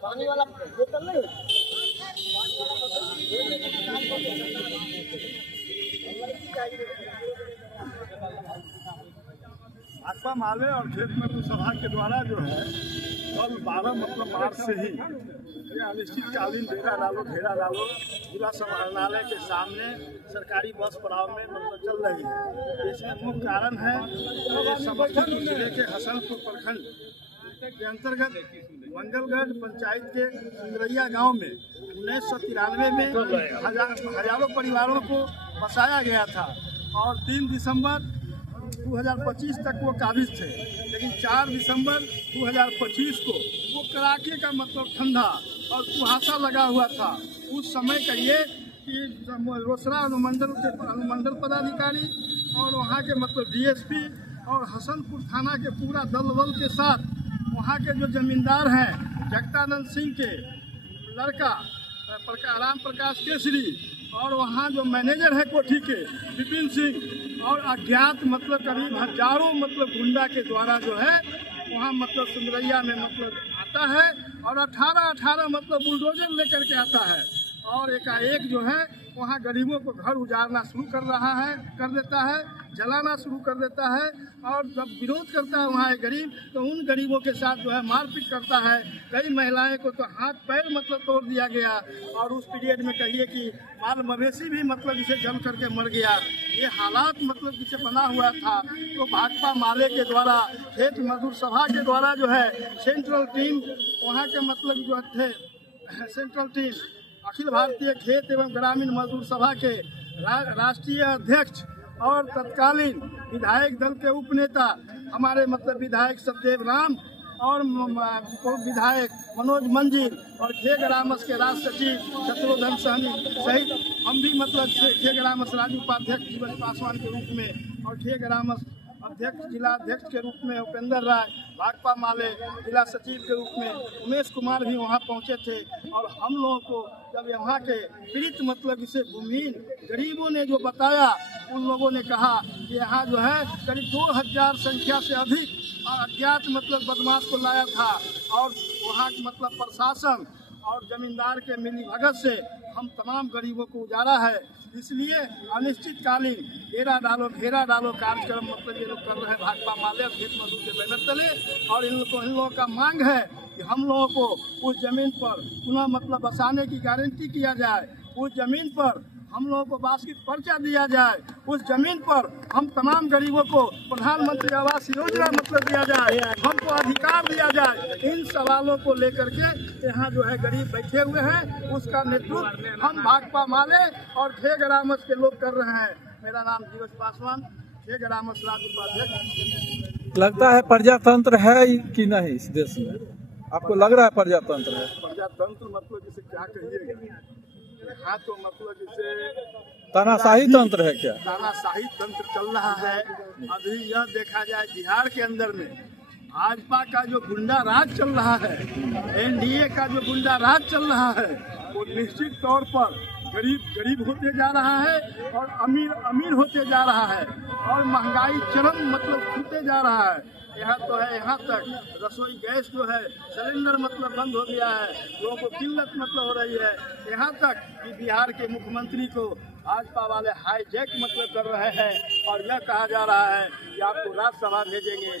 पानी वाला बोतल नहीं भाकपा माले और खेत मजदूर सभा के द्वारा जो है कल 12 मार्च से ही ये अनिश्चितकालीन डेरा डालो जिला समाहरणालय के सामने सरकारी बस पड़ाव में चल रही है। इसका मुख्य कारण है ये समस्तीपुर जिले के हसनपुर प्रखंड के अंतर्गत मंगलगढ़ पंचायत के सिंगरैया गांव में 1993 में हजारों परिवारों को बसाया गया था और 3 दिसंबर 2025 तक वो काबिज थे, लेकिन 4 दिसंबर 2025 को वो कड़ाके का ठंडा और कुहासा लगा हुआ था। उस समय कहिए कि रोसड़ा अनुमंडल पदाधिकारी और वहाँ के डीएसपी और हसनपुर थाना के पूरा दल बल के साथ वहाँ के जो जमींदार हैं जगतानंद सिंह के लड़का राम प्रकाश केसरी और वहाँ जो मैनेजर है कोठी के विपिन सिंह और अज्ञात करीब हजारों गुंडा के द्वारा जो है वहाँ सिंगरैया में आता है और 18 बुलडोजर लेकर के आता है और एकाएक जो है वहाँ गरीबों को घर उजाड़ना शुरू कर देता है, जलाना शुरू कर देता है और जब विरोध करता है वहाँ एक गरीब तो उन गरीबों के साथ जो है मारपीट करता है। कई महिलाएं को तो हाथ पैर तोड़ दिया गया और उस पीरियड में कहिए कि माल मवेशी भी इसे जल करके मर गया। ये हालात जिसे बना हुआ था। तो भाकपा माले के द्वारा खेत मजदूर सभा के द्वारा जो है सेंट्रल टीम वहाँ के जो थे सेंट्रल टीम अखिल भारतीय खेत एवं ग्रामीण मजदूर सभा के राष्ट्रीय अध्यक्ष और तत्कालीन विधायक दल के उपनेता हमारे विधायक सतदेव राम और विधायक मनोज मंजिल और खे ग्रामस के राज सचिव शत्रुघ्न सहनी सहित हम भी खे ग्रामस राज्य उपाध्यक्ष जीवन पासवान के रूप में और खे ग्रामस अध्यक्ष जिला अध्यक्ष के रूप में उपेंद्र राय, भाकपा माले जिला सचिव के रूप में उमेश कुमार भी वहाँ पहुँचे थे और हम लोगों को जब यहाँ के पीड़ित इसे भूमिहीन गरीबों ने जो बताया उन लोगों ने कहा कि यहाँ जो है करीब 2000 संख्या से अधिक अज्ञात बदमाश को लाया था और वहाँ प्रशासन और जमींदार के मिली भगत से हम तमाम गरीबों को उजाड़ा है। इसलिए अनिश्चितकालीन घेरा डालो कार्यक्रम ये लोग कर रहे हैं भाकपा माले और खेत मजदूर के बैनर तले और इन लोगों का मांग है कि हम लोगों को उस जमीन पर पुनः बसाने की गारंटी किया जाए, उस जमीन पर हम लोगों को वार्षिक पर्चा दिया जाए, उस जमीन पर हम तमाम गरीबों को प्रधानमंत्री आवास योजना दिया जाए, हमको अधिकार दिया जाए। इन सवालों को लेकर के यहाँ जो है गरीब बैठे हुए हैं, उसका नेतृत्व हम भाकपा माले और खे ग्रामस के लोग कर रहे हैं। मेरा नाम जीवन पासवान, खे ग्रामस राज्य उपाध्यक्ष। लगता है प्रजातंत्र है कि नहीं इस देश में? आपको लग रहा है प्रजातंत्र है? प्रजातंत्र जिसे क्या कहिएगा, हाँ तो जिसे तानाशाही तंत्र है क्या? तानाशाही तंत्र चल रहा है। अभी यह देखा जाए बिहार के अंदर में भाजपा का जो गुंडा राज चल रहा है, एनडीए का जो गुंडा राज चल रहा है, वो निश्चित तौर पर गरीब होते जा रहा है और अमीर होते जा रहा है और महंगाई चरम छूते जा रहा है। यहाँ तो है, यहाँ तक रसोई गैस जो है सिलेंडर बंद हो गया है, लोगों को किल्लत हो रही है। यहाँ तक कि बिहार के मुख्यमंत्री को भाजपा वाले हाईजैक कर रहे हैं और यह कहा जा रहा है कि आपको राज्यसभा भेजेंगे।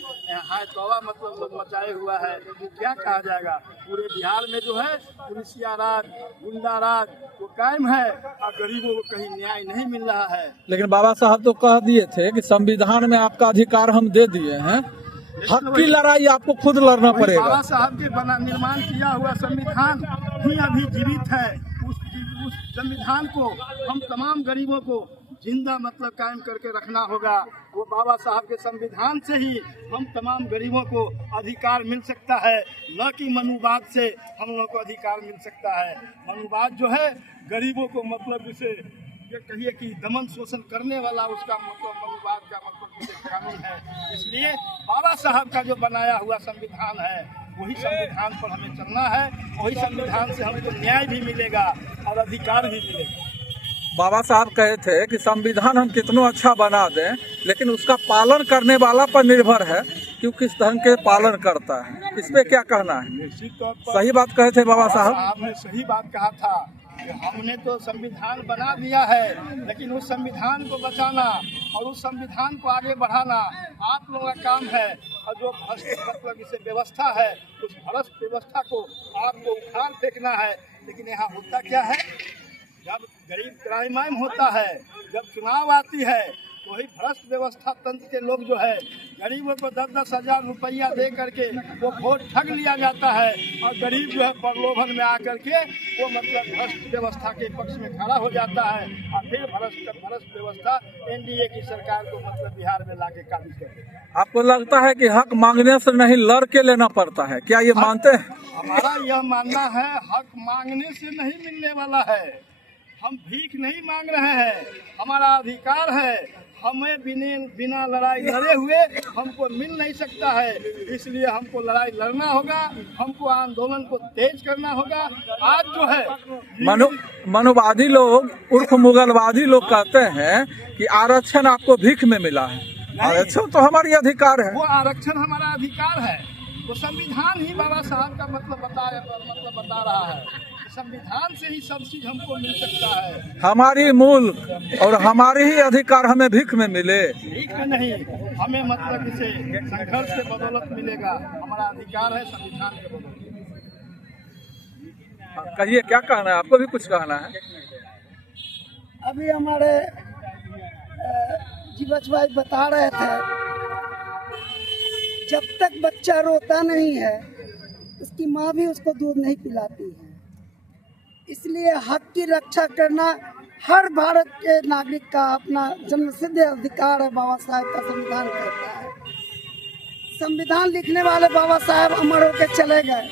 हाई तौबा लोग मचाए हुआ है। क्या कहा जाएगा? पूरे बिहार में जो है पुलिसिया राज, गुंडा राज वो कायम है और गरीबों को कहीं न्याय नहीं मिल रहा है। लेकिन बाबा साहब तो कह दिए थे कि संविधान में आपका अधिकार हम दे दिए हैं, हक की लड़ाई आपको खुद लड़ना पड़ेगा। बाबा साहब के निर्माण किया हुआ संविधान ही अभी जीवित है। उस संविधान को हम तमाम गरीबों को जिंदा कायम करके रखना होगा। वो बाबा साहब के संविधान से ही हम तमाम गरीबों को अधिकार मिल सकता है, न कि मनुवाद से हम लोगों को अधिकार मिल सकता है। मनुवाद जो है गरीबों को जिसे ये कहिए कि दमन शोषण करने वाला उसका मनुवाद का कानून है। इसलिए बाबा साहब का जो बनाया हुआ संविधान है वही संविधान पर हमें चलना है, वही संविधान से हमको न्याय भी मिलेगा और अधिकार भी मिलेगा। बाबा साहब कहे थे कि संविधान हम कितना अच्छा बना दें, लेकिन उसका पालन करने वाला पर निर्भर है कि वो किस ढंग के पालन करता है। इस पे क्या कहना है? निश्चित तौर पर सही बात कहे थे बाबा साहब। आपने सही बात कहा था कि हमने तो संविधान बना दिया है, लेकिन उस संविधान को बचाना और उस संविधान को आगे बढ़ाना आप लोगों का काम है। और जो भ्रष्ट मतलब इसे व्यवस्था है, उस भ्रष्ट व्यवस्था को आपको उखाड़ फेंकना है। लेकिन यहाँ होता क्या है, जब गरीब त्राहिमाम होता है, जब चुनाव आती है, तो वही भ्रष्ट व्यवस्था तंत्र के लोग जो है गरीबों को 10-10 हजार रुपया दे करके वो वोट ठग लिया जाता है और गरीब जो है प्रलोभन में आकर के वो मतलब भ्रष्ट व्यवस्था के पक्ष में खड़ा हो जाता है और फिर भ्रष्ट व्यवस्था एनडीए की सरकार को मतलब बिहार में लाके काबिज कर देता है। आपको लगता है कि हक मांगने से नहीं लड़ के लेना पड़ता है, क्या ये मानते हैं? हमारा यह मानना है हक मांगने से नहीं मिलने वाला है। हम भीख नहीं मांग रहे हैं, हमारा अधिकार है। हमें बिना लड़ाई लड़े हुए हमको मिल नहीं सकता है, इसलिए हमको लड़ाई लड़ना होगा, हमको आंदोलन को तेज करना होगा। आज जो है मनुवादी लोग उर्फ मुगलवादी लोग कहते हैं कि आरक्षण आपको भीख में मिला है। आरक्षण तो हमारी अधिकार है। वो आरक्षण हमारा अधिकार है, वो संविधान ही बाबा साहब का मतलब बता रहा है। संविधान से ही सब चीज हमको मिल सकता है। हमारी मुल्क और हमारे ही अधिकार हमें भीख में मिले, भीख में नहीं, हमें मतलब इसे संघर्ष के बदौलत मिलेगा। हमारा अधिकार है संविधान के बदौलत। कहिए क्या कहना है, आपको भी कुछ कहना है? अभी हमारे जीवच भाई बता रहे थे, जब तक बच्चा रोता नहीं है उसकी माँ भी उसको दूध नहीं पिलाती है। इसलिए हक की रक्षा करना हर भारत के नागरिक का अपना जन्मसिद्ध अधिकार है। बाबा साहब का संविधान कहता है। संविधान लिखने वाले बाबा साहब अमर होकर चले गए,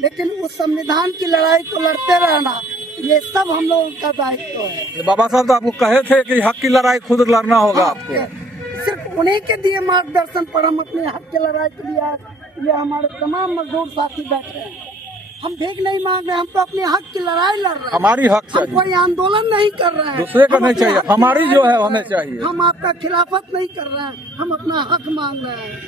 लेकिन उस संविधान की लड़ाई को लड़ते रहना ये सब हम लोगों का दायित्व है। बाबा साहब तो आपको कहे थे कि हक की लड़ाई खुद लड़ना होगा आपको। सिर्फ उन्हीं के दिए मार्गदर्शन पर हम अपने हक की लड़ाई के लिए आज ये हमारे तमाम मजदूर साथी बैठे हैं। हम भीख नहीं मांग रहे, हम तो अपने हक की लड़ाई लड़ रहे हैं। हमारी हक चाहिए, हम कोई आंदोलन नहीं कर रहे हैं, दूसरे का नहीं चाहिए, हमारी जो है हमें चाहिए। हम आपका खिलाफत नहीं कर रहे हैं, हम अपना हक मांग रहे हैं।